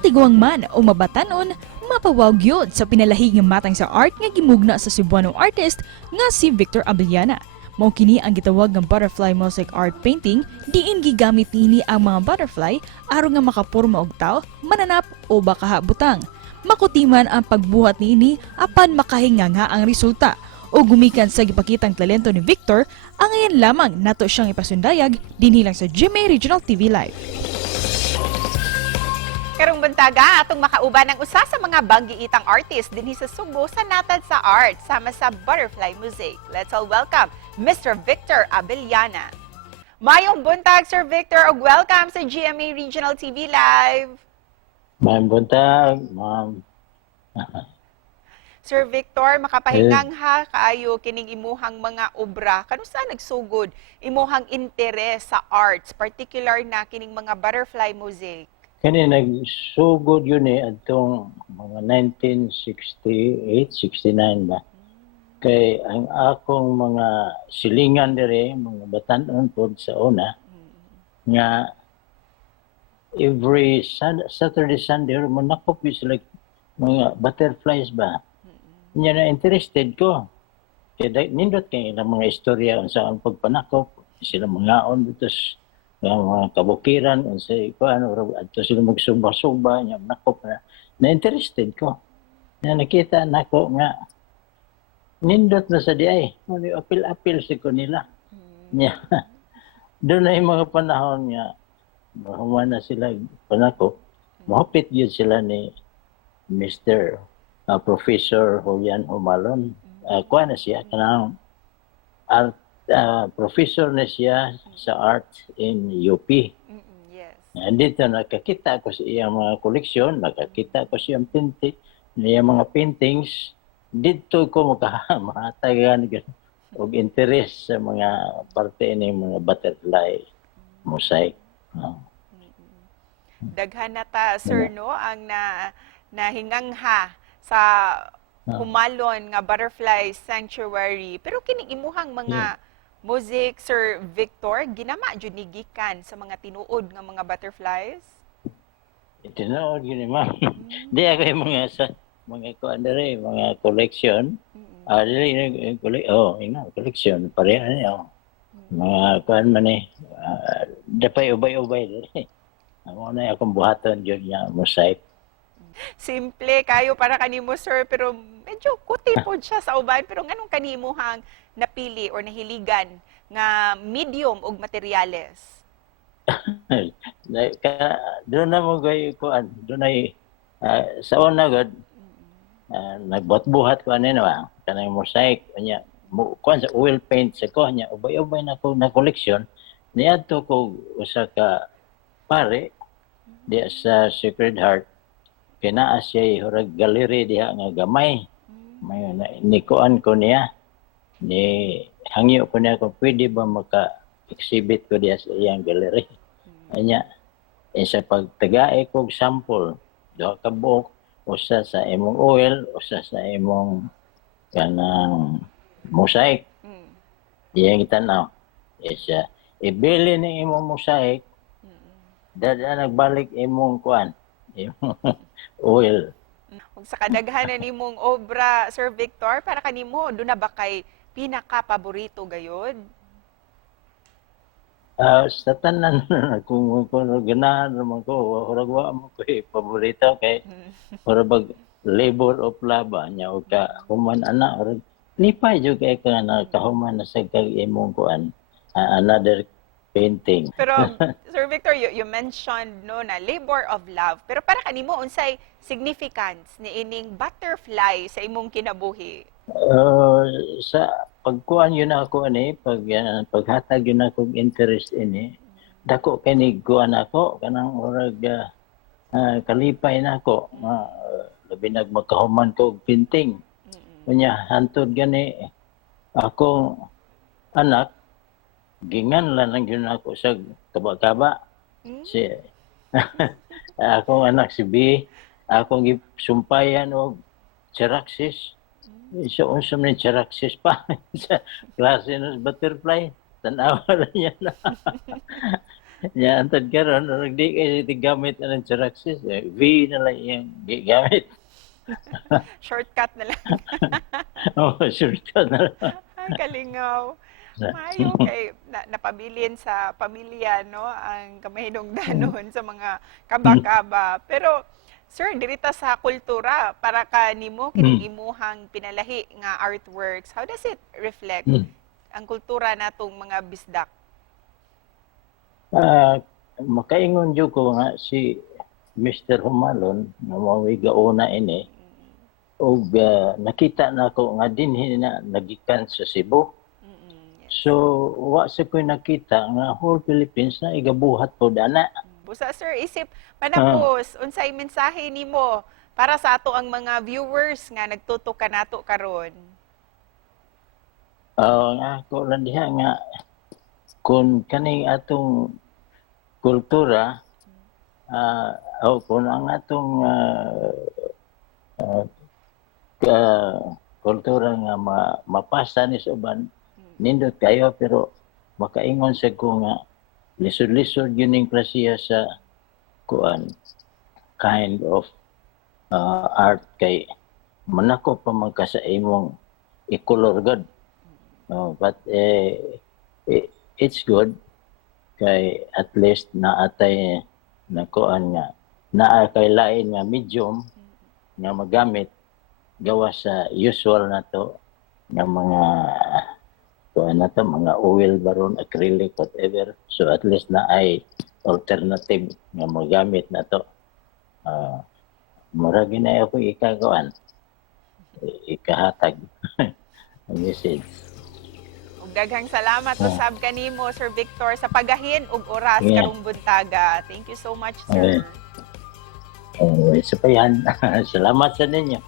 matigwang man o mabatanon, mapawag yun sa pinalahi nga matang sa art nga gimugna sa Cebuano artist nga si Victor Abellana. Mao kini ang gitawag ng butterfly mosaic art painting, diin gigamit niini ang mga butterfly aron nga makaporma og tao, mananap o baka butang. Makutiman ang pagbuhat niini apan makahinga nga ang resulta. O gumikan sa gipakitang talento ni Victor, ang ngayon lamang nato siyang ipasundayag dinhi lang sa GMA Regional TV Live. Karong buntaga atong makauban ang usa sa mga banggiitang artist dinhi sa Subo sa natad sa art sama sa Butterfly Mosaic. Let's all welcome Mr. Victor Abellana. Mayong buntag, Sir Victor, ug welcome sa GMA Regional TV Live. Mayong buntag, ma'am. Sir Victor, makapahingang ha kaayo kining imuhang mga obra. Kanusa nagsugod imuhang interes sa arts, particular na kining mga butterfly mosaic? Kani nagsugod yun atong mga 1968, 69 ba. Kay ang akong mga silingan dire, mga batan-on pod sa una, nga every Saturday, Sunday, manakop yun sila mga butterflies ba. Nya na interested ko. Kaya nindot kay ilang mga istorya sa ang pagpanakop, sila mangaon dito sa mga kabukiran, sa ano, ato sila magsumba-sumba, nya nakop na interested ko. Na nakita nako nga nindot na sa diay, apil-apil si ko nila. Nya doon na yung mga panahon nga mahuman na sila panakop, mahapit yun sila ni Mr. Professor Julian Humalon. Kuha na siya, kanang art, professor na siya sa art in UP. Yes. Dito nakakita ko sa iyang mga koleksyon, nakakita ko siyang mga paintings. Dito ko makatagan og interest sa mga parte ng mga butterfly mosaic. Daghan na ta, sir, no, ang nahingangha sa Humalon nga Butterfly Sanctuary. Pero kining imuhang mga mosaic, Sir Victor, ginama jud ni gikan sa mga tinuod nga mga butterflies? Tinuod yun ma'am. Di ako yung mga kuan dere, mga collection. Dili collection pareha niya. Mga kuan man dapay ubay-ubay dere. Amo na akong buhaton jud nga mosaic. Simple kayo para kanimo, sir, pero medyo kuti po siya sa uban. Pero nganong kanimo hang napili or nahiligan nga medium og materyales? Doon na mo gay kuan, doon ay sa una gud nagbuhat-buhat ko ano ba, kanang mosaic nya kuan sa oil paint sa ko nya ubay-ubay na ko na collection niadto ko usa ka pare di sa Sacred Heart kinaa siya hurag gallery diha nga gamay. May nikuan ko niya. Ni hangyo ko niya kung pwede ba maka-exhibit ko diha sa iyang gallery. Anya, sa pagtagae kog sample, duha ka buok, usa sa imong oil, usa sa imong kanang mosaic. Diyan gitanaw. Isa, ibili ni imong mosaic, dada nagbalik imong kuan, imong oil. Ug sa kadaghanan nimong obra, Sir Victor, para kanimo do na ba kay pinaka-paborito gayud? Sa tanan kung ganahan naman ko, hurag wa mo ko paborito kay hurag labor of love nya o ka human ana hurag lipay jud kay ka na kahuman na sa kag imong kuan another painting. Pero Sir Victor, you mentioned no na labor of love. Pero para kanimo unsay significance ni ining butterfly sa imong kinabuhi? Sa pagkuan yun ako paghatag yun ako interest ini dako kini kuan ako kanang urag kalipay na ako labi nagmakahuman ko og painting kunya hantod gani akong anak gingan lang yun ako sa kaba-kaba si akong anak si B akong gisumpayan og Charaxis. So, unsa man Charaxis pa sa klase ng butterfly. Tanawa na niya na. Ya, antad karon di kay gamit ang Charaxis. V na lang yung gamit. Shortcut na lang. Oh, sure ka na lang. Ay, kalingaw. Mayo kay napabilin sa pamilya, no, ang kamahinungdanon sa mga kaba-kaba. Pero sir, dirita sa kultura para ka nimo kining imuhang pinalahi nga artworks. How does it reflect ang kultura natong mga bisdak? Makaingon jud ko nga si Mr. Humalon na mawi gauna ini og nakita na ko nga dinhi na nagikan sa Cebu. So, wa sa ko'y nakita nga whole Philippines na igabuhat po dana. Busa sir, isip manapos, unsay mensahe nimo para sa ato ang mga viewers nga nagtutok kanato karon? Nga ko lang diha nga kung kaning atong kultura o kung ang atong kultura nga mapasa ni sa uban nindot kayo pero makaingon sa ko nga lisod-lisod yun yung klasiya sa kuan kind of art kay manako pa man ka sa imong i-color god. But it's good kay at least naatay na kuan nga naa kay lain nga medium nga magamit gawa sa usual na to nga mga kuan na to, mga oil baron acrylic whatever, so at least na ay alternative nga magamit na to. Mura ginaya ko ikagawan ikahatag ang message. Ug daghang salamat usab kanimo Sir Victor sa pagahin ug oras karong buntaga. Thank you so much, sir. Isa pa yan. Salamat sa ninyo.